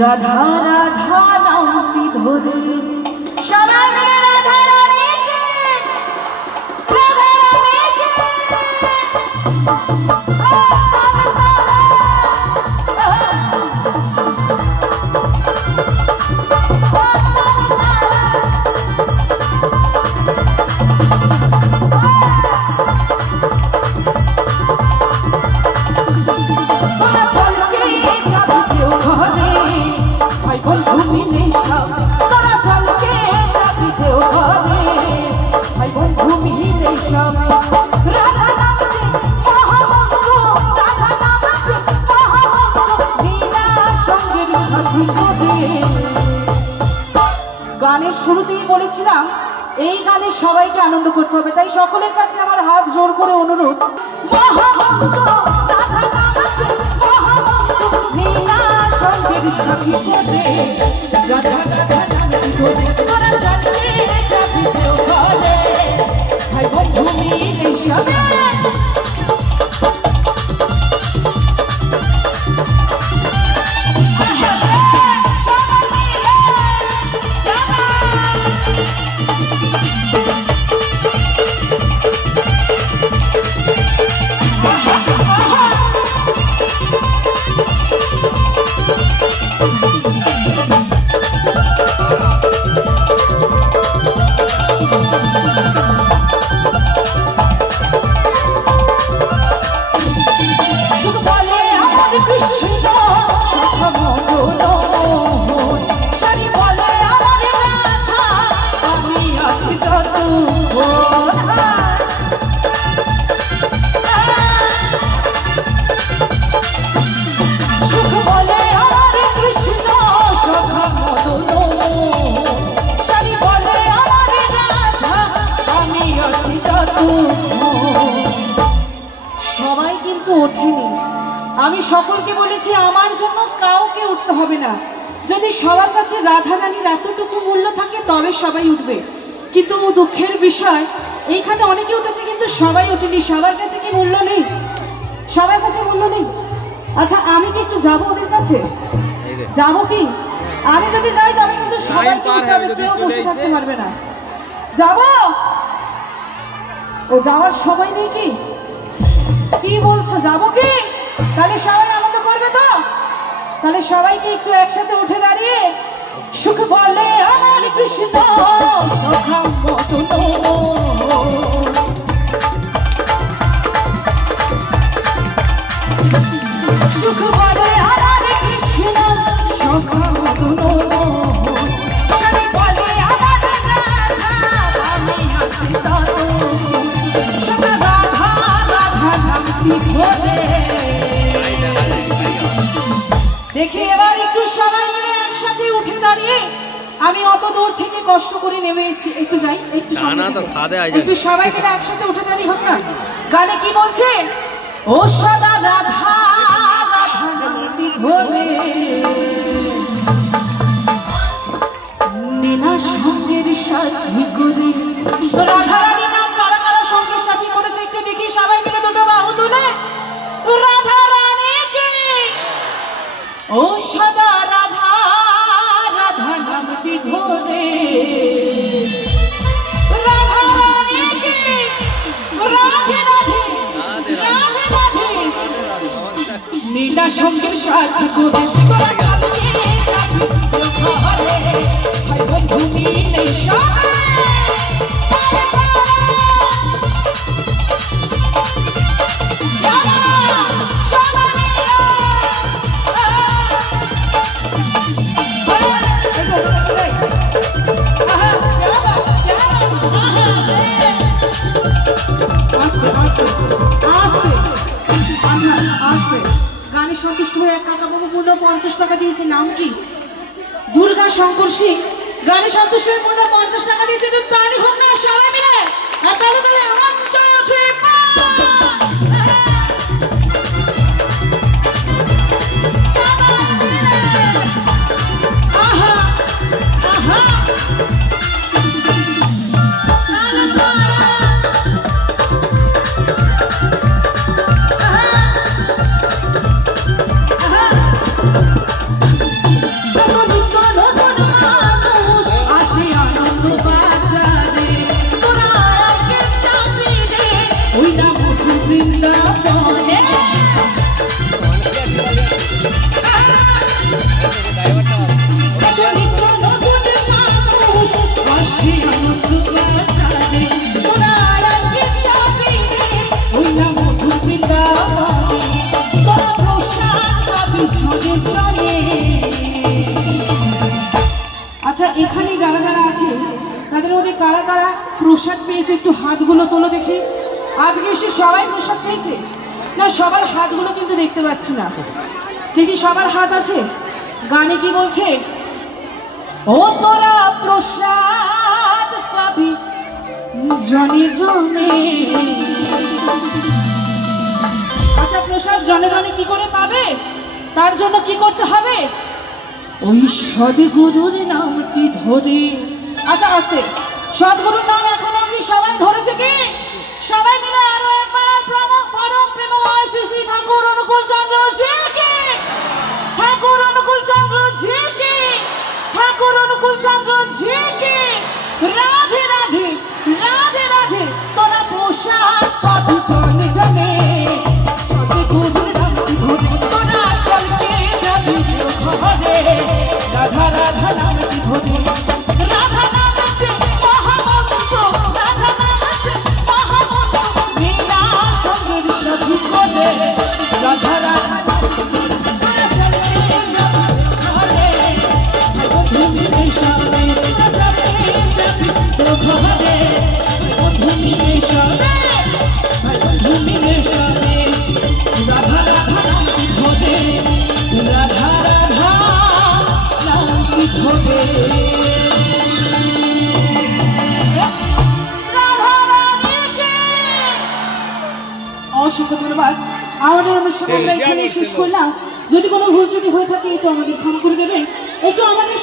রাধা রাধা নামটি ধরে সবাই মিলে রাধা রানীকে, রাধা রানীকে। গানের শুরুতেই বলেছিলাম এই গানে সবাইকে আনন্দ করতে হবে, তাই সকলের কাছে আমার হাত জোর করে অনুরোধ, সবাই কিন্তু ওঠেনি। আমি সকলকে বলেছি আমার জন্য কাউকে উঠতে হবে না, যদি সবার কাছে রাধা রানীর এতটুকু মূল্য থাকে তবে সবাই উঠবে। কিন্তু দুঃখের বিষয় এইখানে অনেকে উঠেছে কিন্তু সবাই ওঠেনি। সবার কাছে কি মূল্য নেই? সবার কাছে মূল্য নেই। আচ্ছা আমি কি একটু যাবো ওদের কাছে? যাবো কি? আমি যদি যাই তবে কিন্তু সবাইকে উঠতে হবে, কেউ বসে থাকতে পারবে না। যাবো? ও যাওয়ার সময় নেই কি? কি বলছো, যাবো কি? তাহলে সবাই আনন্দ করবে তো? তাহলে সবাইকে একটু একসাথে উঠে দাঁড়িয়ে সুখ বলে আমার কৃষ্ণ সুখ বলে আমার কৃষ্ণ সখা মতন বলে আমার রাধা আমি আছি যত দেখি এবার একটু সবাই মিলে একসাথে উঠে দাঁড়িয়ে, আমি অত দূর থেকে কষ্ট করে নেমে এসেছি, একটু যাই, একটু সবাই মিলে একসাথে উঠে দাঁড়িয়ে হোক না। গানে কি বলছে? ও সদা রাধা রাধা ধরে নেনা সঙ্গের সাথী করে। রাধা রানী নাম কারা কারা সঙ্গের সাথী করেছে একটু দেখি, সবাই মিলে দুটো বাহু তুলে রাধা রানীকে। ও সদা রাধা রাধা নামটি ধরে রাধা রানীকে রাধে রাধে রাধে রাধে নীলা সঙ্গের সাথী করে ভূমি নেই সবাই গানে সন্তুষ্ট হয়ে এক কাকাবাবু পূর্ণ 50 টাকা দিয়েছে। নাম কি? দুর্গা শঙ্কর সিং। গানে সন্তুষ্ট হয়ে পূর্ণ 50 টাকা দিয়েছে। তালি হোক না সবাই মিলে, তালি তাহলে আমার পিছনে চলে। আচ্ছা, এখানে যারা যারা আছে তাদের মধ্যে কারা কারা প্রসাদ পেয়েছে একটু হাতগুলো তোলো দেখি। আজকে এসে সবাই প্রসাদ পেয়েছে না? সবার হাতগুলো কিন্তু দেখতে পাচ্ছি না, দেখি সবার হাত আছে। গানে কি বলছে? ও তোরা প্রসাদ পাবি জনে জনে। আচ্ছা, প্রসাদ জনে জনে কি করে পাবে? তার জন্য কি করতে হবে? ওই সদ্গুরুর নামটি ধরে। আচ্ছা, আসতে সদ্গুরুর নাম এখন অব্দি সবাই ধরেছে কি? সবাই মিলে আরো একবার পরম প্রেমময় শ্রী শ্রী ঠাকুর অনুকূল চন্দ্র জিকে, ঠাকুর অনুকূল চন্দ্র জিকে, ঠাকুর অনুকূল চন্দ্র জিকে। রাধে রাধে রাধে রাধে। তোরা প্রসাদ পাবি জনে জনে, সদ্গুরুর নামটি ধরে তোরা চলতে যাবি ঘরে। রাধা রাধা নামটি ধরে, রাধা নাম আছে মহামন্ত্র, রাধা নাম আছে মহামন্ত্র, বিনা সঙ্গের সাধু করে। রাধা রাধা অসংখ্য ধন্যবাদ। আমাদের অনুষ্ঠান আমরা এখানে শেষ করলাম। যদি কোনো ভুল ত্রুটি হয়ে থাকে একটু আমাদের ক্ষমা করে দেবেন। একটু আমাদের